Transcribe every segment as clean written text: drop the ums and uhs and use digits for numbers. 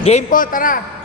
Game po, tara!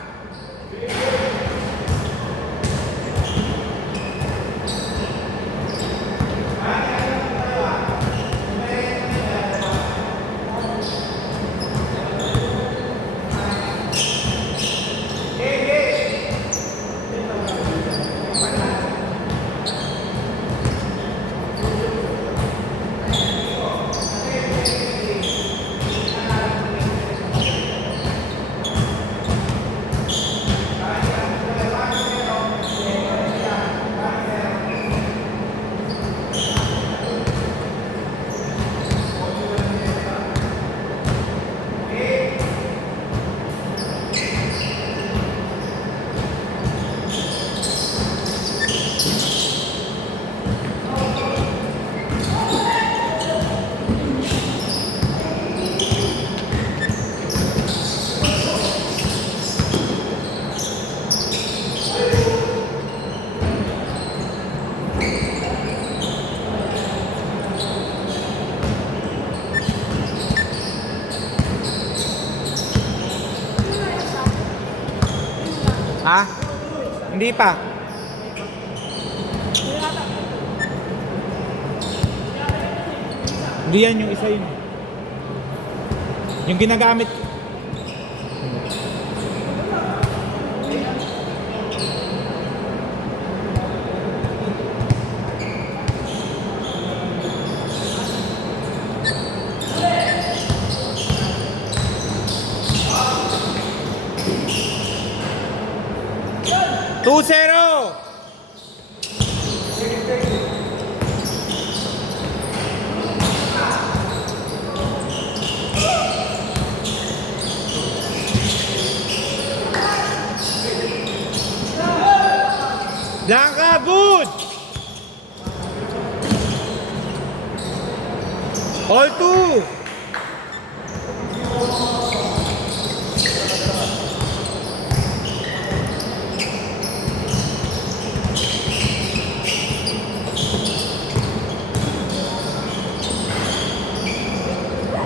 Ha? Hindi pa. Hindi yan yung isa yun. Yung ginagamit. Two zero. Blanca, good. All two.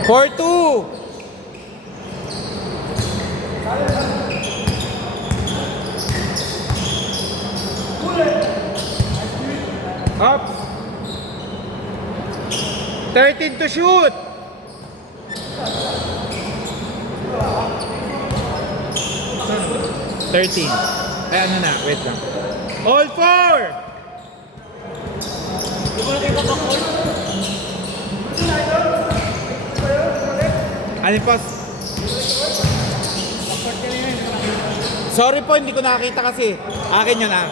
Four two. Up. 13 to shoot. Thirteen. Ay, ano na? Wait lang. All four. Alin po? Sorry po, hindi ko nakakita kasi. Akin yun ah.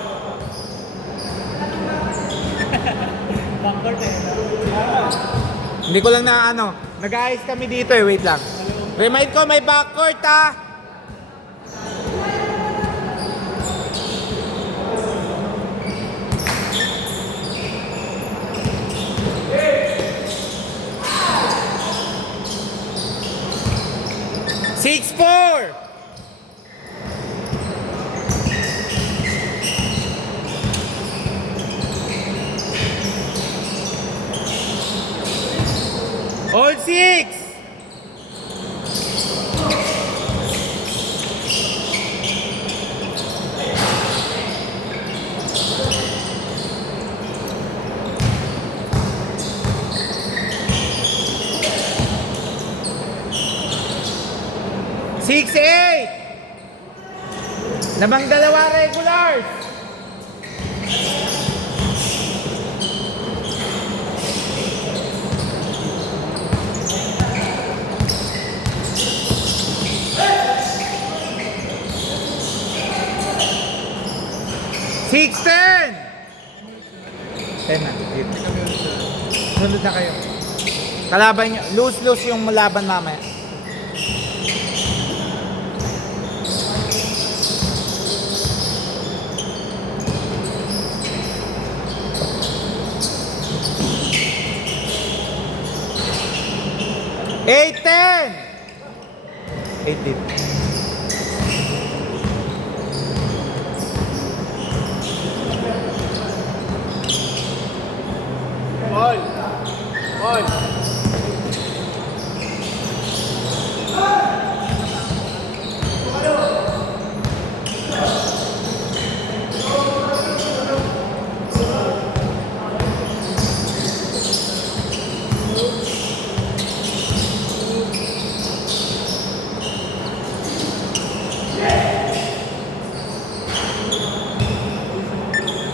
Hindi ko lang na ano. Nag-ayos kami dito eh. Wait lang. Remind ko, may backcourt ah. Six, four. All six. Six, eight. Namang dalawa regulars. Six, 10. 10 na. Sunod na kayo. Kalaban nyo. Lose yung laban mamaya. Eight, 10. 8 deep. Ball. Ball.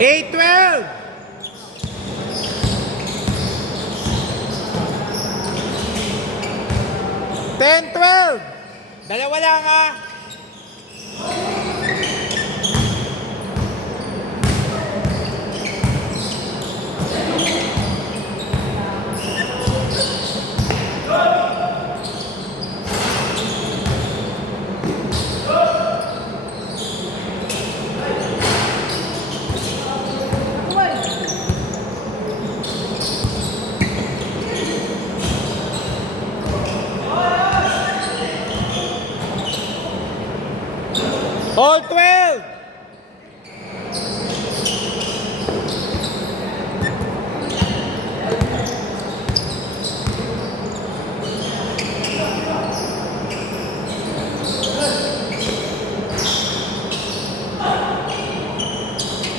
8-12. 10-12. Dalawa lang ha. All 12.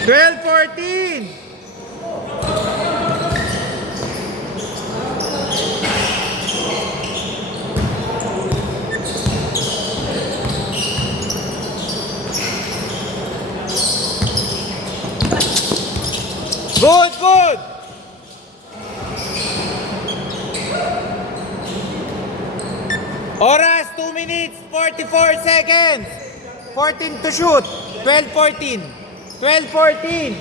Twelve, 14. Good, good. Oras, 2 minutes, 44 seconds. 14 to shoot. 12, 14. 12, 14.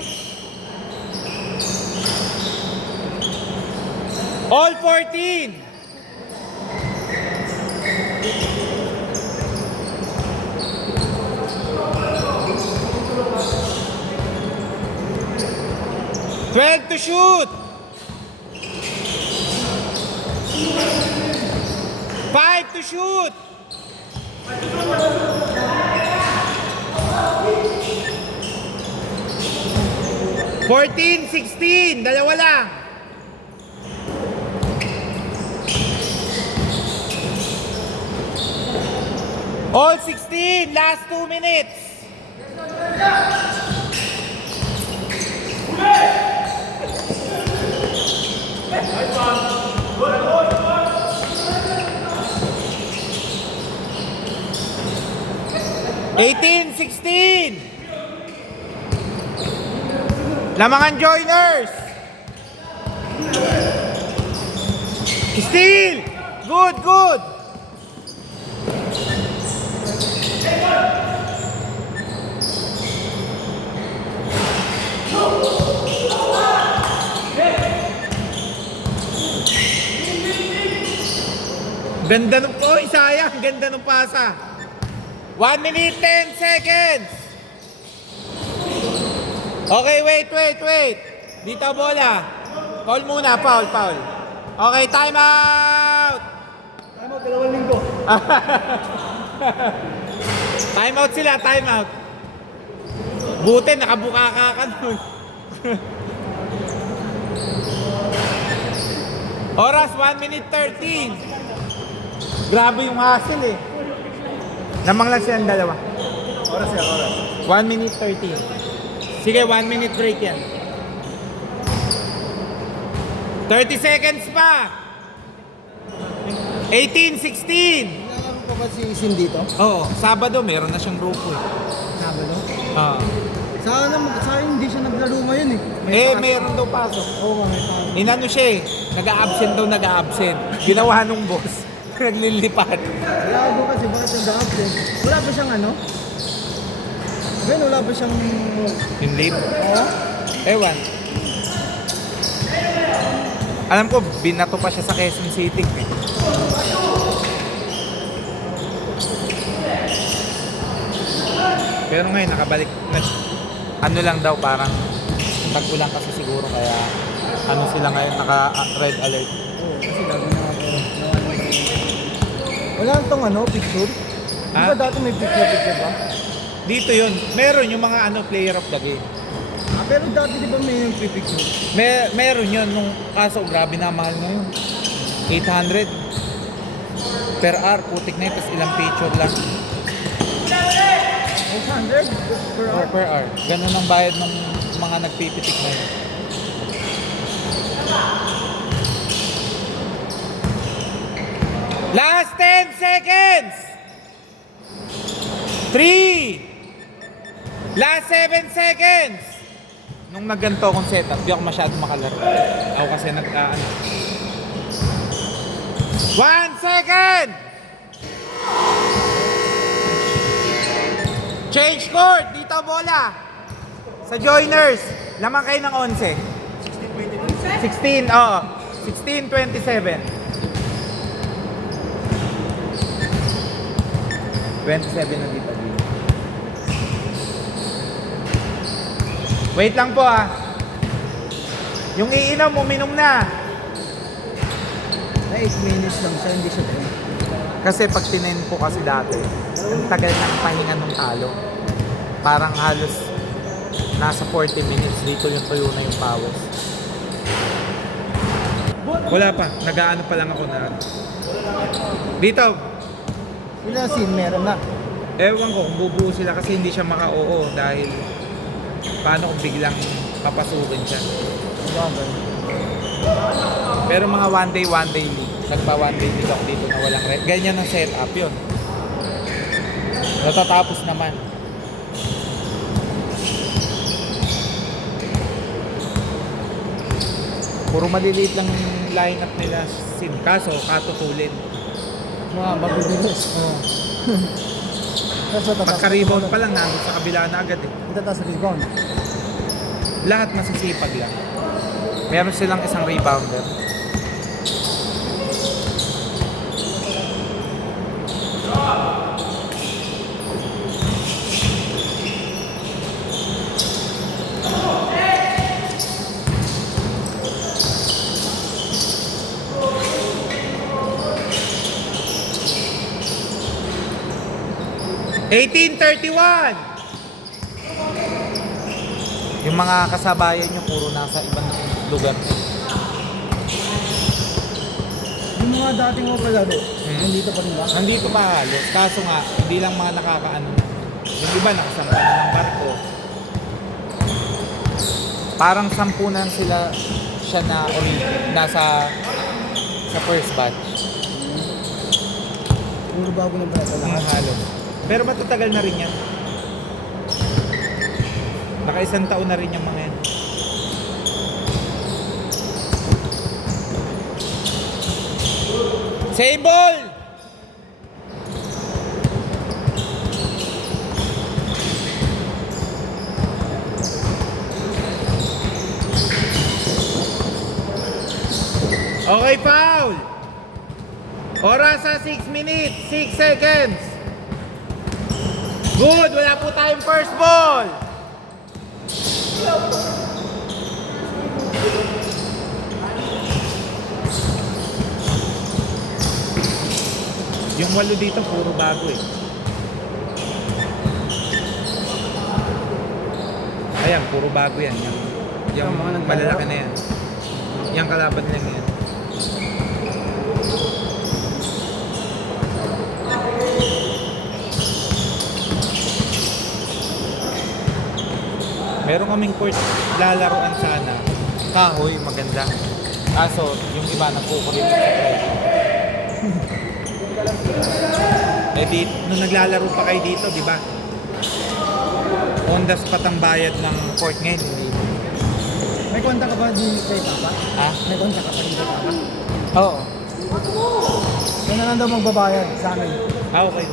All 14. Twelve to shoot. 5 to shoot. 14, 16. Dalawa lang. All 16. Last 2 minutes. Eighteen, 16. Lamangan joiners. Steal. Good, good. Ganda nung, oy, sayang, ganda nung pasa. 1 minute, 10 seconds. Okay, wait. Dito bola. Foul muna, foul. Okay, time out. Time out, 2 linggo. Time out sila, time out. Buti, nakabuka ka nun. Oras, 1 minute 13. Grabe yung hassle eh. Namang lang silang dalawa. Oras. 1 minute 13. Sige, 1 minute break yan. 30 seconds pa. 18, 16. Nakaroon pa ba si Isin dito? Oo, Sabado meron na siyang grupo eh. Sabado? Ah. Sayang hindi siya naglaro ngayon eh. Meron daw pasok. Oo, may pasok. Inano siya eh, nag-a-absent. Ginawa nung boss. Naglilipat. Gago kasi, bakit nag-absent? Wala ba siyang ano? Ben, wala ba siyang... Yung leave? Oo? Ewan. Alam ko, binato pa siya sa Quezon City. Pero ngayon, nakabalik na siya. Ano lang daw, parang tag-ulan kasi siguro, kaya ano sila ngayon, naka-red alert. Oo, kasi lagi na ako. Wala itong ano, picture? Di Ha? ba dati may picture ba? Dito yun, meron yung mga player of the game. Pero dati di ba may yung picture? Meron yun, nung kaso grabe na mahal na yun. 800 per hour, putik na yun, tapos ilang picture lang. 800 per hour? Per hour. Ganun ang bayad ng mga nagpipitik na yun. Last 10 seconds! 3 Last 7 seconds! 9 nung nagganto akong setup, di ako masyado makalaro. Ako kasi nag-ano. 1 second! Change court! Dito bola! Sa joiners, lamang kayo ng 11. 16, oo. 16-27. 27 na dito. Wait lang po ah. Yung iinom, uminom na. Na 8 minutes lang siya, hindi siya 10. Kasi pag tinen po kasi dati, ang tagal ng pahinga ng talo. Parang halos nasa 40 minutes dito yung tuyo na yung pawis. Wala pa, nag-aano pa lang ako na. Dito, Wala scene, meron na. ewan ko kung bubuo sila kasi hindi siya maka-oo dahil paano kung biglang papasukin siya. Bagay. Pero mga one day league. Nagpa one day league ako dito na walang red. Ganyan ang setup yun. Natatapos naman. Puro maliliit lang yung lineup nila sin. Kaso, katutulin. Mga mabibilis. Oo. Tapos tataas. Pagka-rebound pa lang, nandun sa kabila na agad eh. Tataas sa rebound. Lahat masisipag lang. Meron silang isang rebounder. Yung mga kasabayan nyo puro nasa ibang lugar. Yung mga dating ko palaro, nandito pa rin ba? Nandito pa halos. Kaso nga, hindi lang mga nakakaano na. Yung iba nakasampa na ng barko. Parang 10 na sila siya na nasa sa first batch. Puro bago na pala Mga halos. Pero matatagal na rin yan. Naka-1 taon na rin yung mga yan. Same ball! Okay, foul! Oras sa 6 minutes, 6 seconds. Good! Wala po tayong first ball! Yung 8 dito, puro bago eh. Ayan, puro bago yan. Yung Mga naglalaro. malalaki na yan. Yung kalaban lang yan. Meron kaming court lalaroan sana. Kahoy, maganda. Kaso, yung iba nagkukulit sa presyo. Eh di, nung naglalaro pa kayo dito, di ba? On the spot ang bayad ng court ngayon. Hindi. May konta ka ba din kay Papa? Ha? May konta ka pa din kay Papa? Oo. Kaya na lang daw magbabayad sa amin. Ah, okay.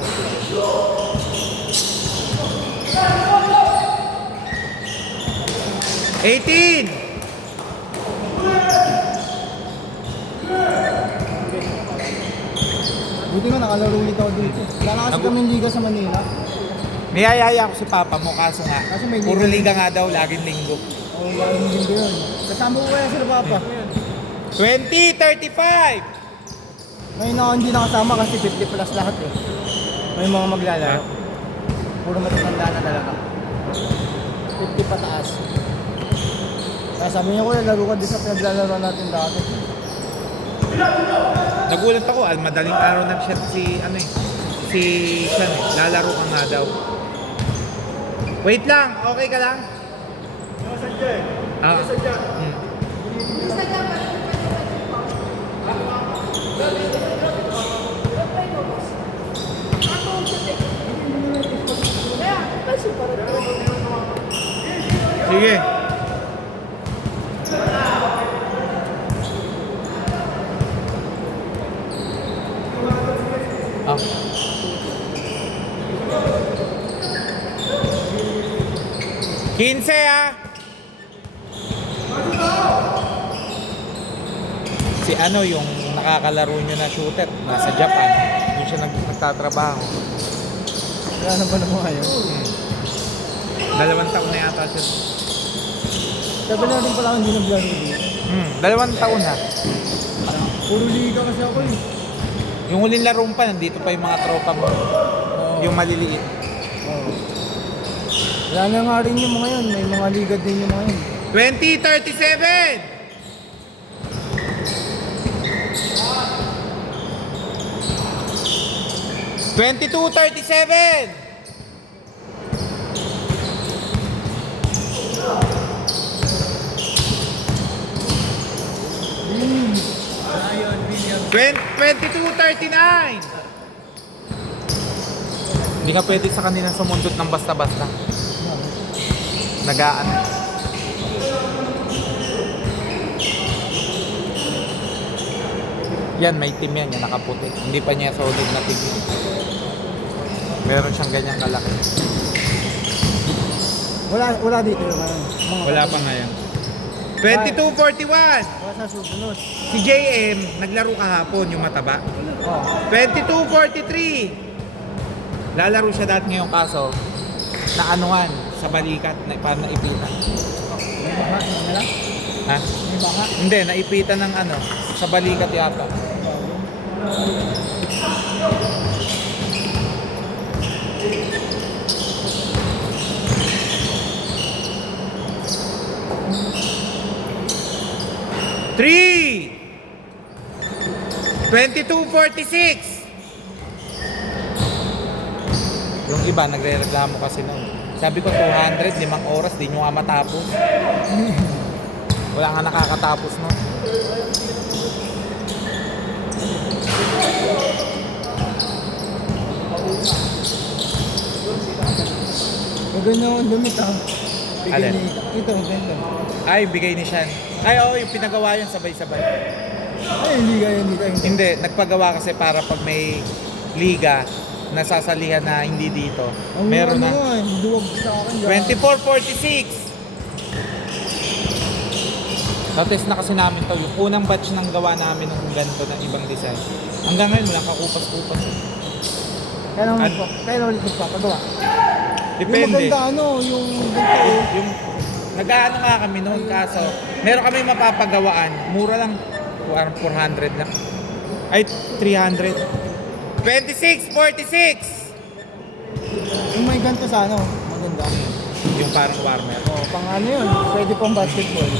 $18! Buti nga nakalaro ulit ako dito. Wala na kasi kaming liga sa Manila. Niyayaya ko si Papa mo, kaso nga, Kaso may puro liga nga daw, laging linggo. O lalo linggo yun. Kasama ko kaya sila Papa. 20-35! Ngayon ako hindi nakasama kasi 50 plus lahat eh. May mga maglalaro. Puro matatanda na talaga. 50 pataas. Kaya sabi niya kuya, laro ka din sa pinaglalaro natin dati. Nagulat ako, madaling araw nag-shot si, si Sean eh. Lalaro ka nga daw. Wait lang, okay ka lang? Ah. Hmm. Sige. 15 ah. Si ano yung nakakalaro nyo na shooter, nasa Japan. Yung siya nagtatrabaho. Wala na ba naman ngayon? 2 taon na yata siya. Sabi na rin pala ako hindi nag-vlog dito. 2 taon na. Puro liga kasi ako eh. Yung huling laro pa, nandito pa yung mga tropa mo. Yung maliliit. Oo. Wala na nga rin yung mga yun. May mga liga din yung mga yun. 2037! $22.37! $22.39! Hindi ka pwede sa kanila sumundot ng basta-basta. Nagaan. Yan, may team yan, yan nakaputi. Hindi pa niya solid na team. Meron siyang ganyang kalaki. Wala dito yung ngayon. Wala pa nga yan. 22.41! Wala sa susunod. Si JM, naglaro kahapon yung mataba. Oo. 22.43! Lalaro siya dati ngayong kaso na anuhan sa balikat na parang naipitan. May baka, ano lang? Ha? May baka. Hindi, naipitan ng ano, sa balikat yata. Three! 22.46! Yung iba, nagre-reklamo kasi nun. Sabi ko 200, 5 oras, di nyo nga matapos. Wala nga nakakatapos nun. Maganda yung damit ah. Alin? Ito, maganda. Ay, bigay ni Sean. Ay, oo, yung pinagawa yan sabay-sabay. Ay, hindi kaya. Hindi, nagpagawa kasi para pag may liga, nasasalihan na hindi dito. Ang Meron ano na. nga, duwag sa akin. 24.46! Sa-test na kasi namin to. Yung unang batch ng gawa namin ng ganito ng ibang design. Hanggang ngayon, walang kakupas-kupas. Kailan ulit magpapagawa? Depende. Yung maganda ano, yung ganito. Yung nag-aano nga kami noon kaso meron kami mapapagawaan. Mura lang. Parang 400 lang. Ay, 300. 26.46! Yung may ganito sa ano, maganda. Yung parang warmer. Oh, pang ano yun, pwede pang basketball.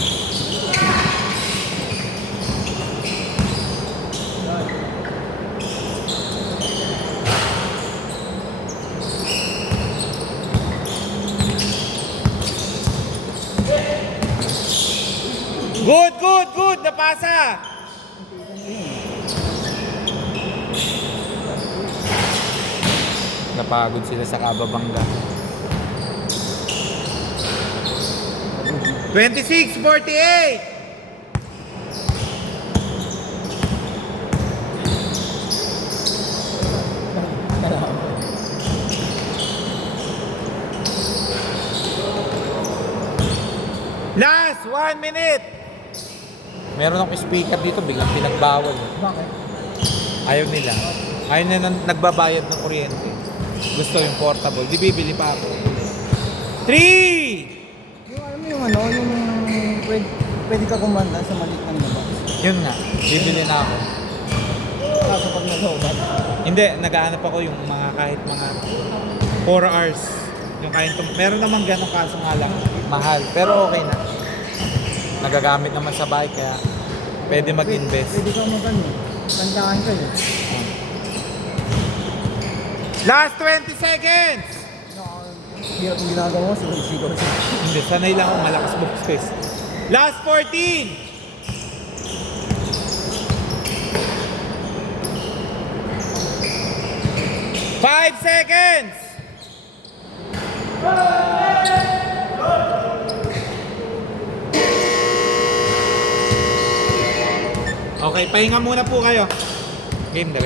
Good, good, good! Napasa! Napagod sila sa kababangga. 26.48! Last 1 minute! Meron akong speaker dito, biglang pinagbawal. Bakit? Ayaw nila. Ayaw nila nagbabayad ng kuryente. Gusto yung portable. Di bibili pa ako. 3! Yung alam mo yung ano, yung pwede ka kumanda sa maliit ng labas. Yun nga, bibili na ako. Kaso pag nalooban. Hindi, nag-aanap ako yung mga kahit mga 4 hours. Yung kahit, meron namang ganong kaso nga lang. Mahal, pero okay na. Nagagamit naman sa bahay kaya pwede mag-invest. Pwede kang magano. Tandaan ka eh. Last 20 seconds! Hirap yung ginagawa mo, sigaw siya. Hindi, sanay lang akong malakas boses. Last 14! Five seconds! Okay, pahinga muna po kayo. Game na.